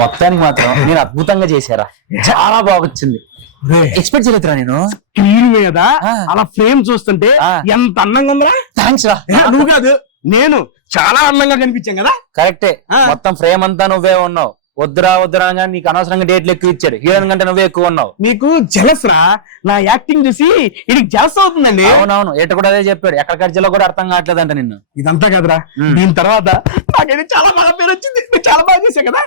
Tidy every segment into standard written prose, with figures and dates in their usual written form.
మొత్తానికి మాత్రం నేను అద్భుతంగా చేశారా, చాలా బాగా వచ్చింది. ఎక్స్పెక్ట్ చేయలేదురా నేను. స్క్రీన్ మీద అలా ఫ్రేమ్ చూస్తుంటే ఎంత అందంగా ఉందిరా. థ్యాంక్స్ రా. నువ్వు కాదు, నేను చాలా అందంగా కనిపించాం కదా. కరెక్టే, మొత్తం ఫ్రేమ్ అంతా నువ్వే ఉన్నావు. వద్దురా వద్దురా కానీ నీకు అనవసరంగా డేట్లు ఎక్కువ ఇచ్చాడు. హీరోయిన్ కంటే నువ్వే ఎక్కువ ఉన్నావు. నీకు జలస్ రా, నా యాక్టింగ్ చూసి ఇది జలస్ అవుతుందండి. అవునవును, ఎట కూడా అదే చెప్పాడు. ఎక్కడ ఖర్చులో కూడా అర్థం కావట్లేదంట నిన్ను. ఇదంతా కదరా, దీని తర్వాత నాకైతే చాలా బాగా పేరు వచ్చింది. నువ్వు చాలా బాగా చేసావు కదా.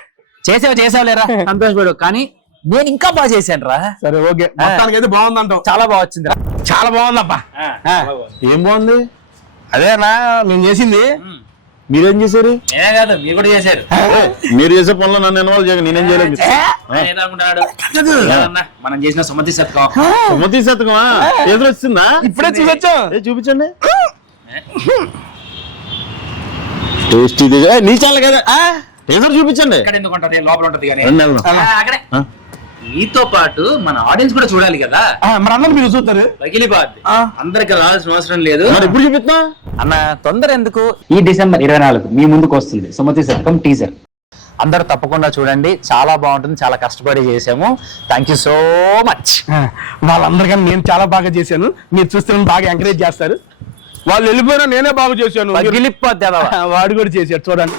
చేసావు లేరా, సంతోషపడు. కానీ నేను ఇంకా బాగా చేశాను రా. సరే ఓకే, మొత్తానికి అయితే బాగుందంటావు. చాలా బాగా వచ్చింది రా. చాలా బాగుందబ్బా. ఏం బాగుంది? అదేనా నేను చేసింది. మీరేం చేశారు? నేనే కాదు, మీరు కూడా చేశారు. మీరు చేసే పనులు నన్ను ఇన్వాల్వ్ చేయగా నేనేం చేయలేదు. మనం చేసిన సుమతి శతకం. సుమతి శతకమా? ఎదురొచ్చిందా? ఇప్పుడే చూసొచ్చా. చూపించండి. టేస్ట్ ఇది నీ చాలా కదా, ఎదురు చూపించండి. ఇక్కడ ఎందుకు ఉంటది, లోపల ఉంటది. కానీ అక్కడే మీతో పాటు మన ఆడియన్స్ కూడా చూడాలి కదా. మరి అందరూ మీరు చూస్తారు. పగిలిపోద్ది. అందరికి రావాల్సిన అవసరం లేదు. మరి ఎప్పుడు చూపిస్తా అన్న, తొందర ఎందుకు. ఈ డిసెంబర్ 24 మీ ముందుకు వస్తుంది సుమతి శతకం టీజర్. అందరూ తప్పకుండా చూడండి, చాలా బాగుంటుంది. చాలా కష్టపడి చేసాము. Thank you so much. వాళ్ళందరికన్నా నేను చాలా బాగా చేశాను. మీరు చూస్తే బాగా ఎంకరేజ్ చేస్తారు. వాళ్ళు వెళ్ళిపోయినా నేనే బాగా చేశాను. పగిలిపోద్ది. వాడు కూడా చేశాడు చూడండి.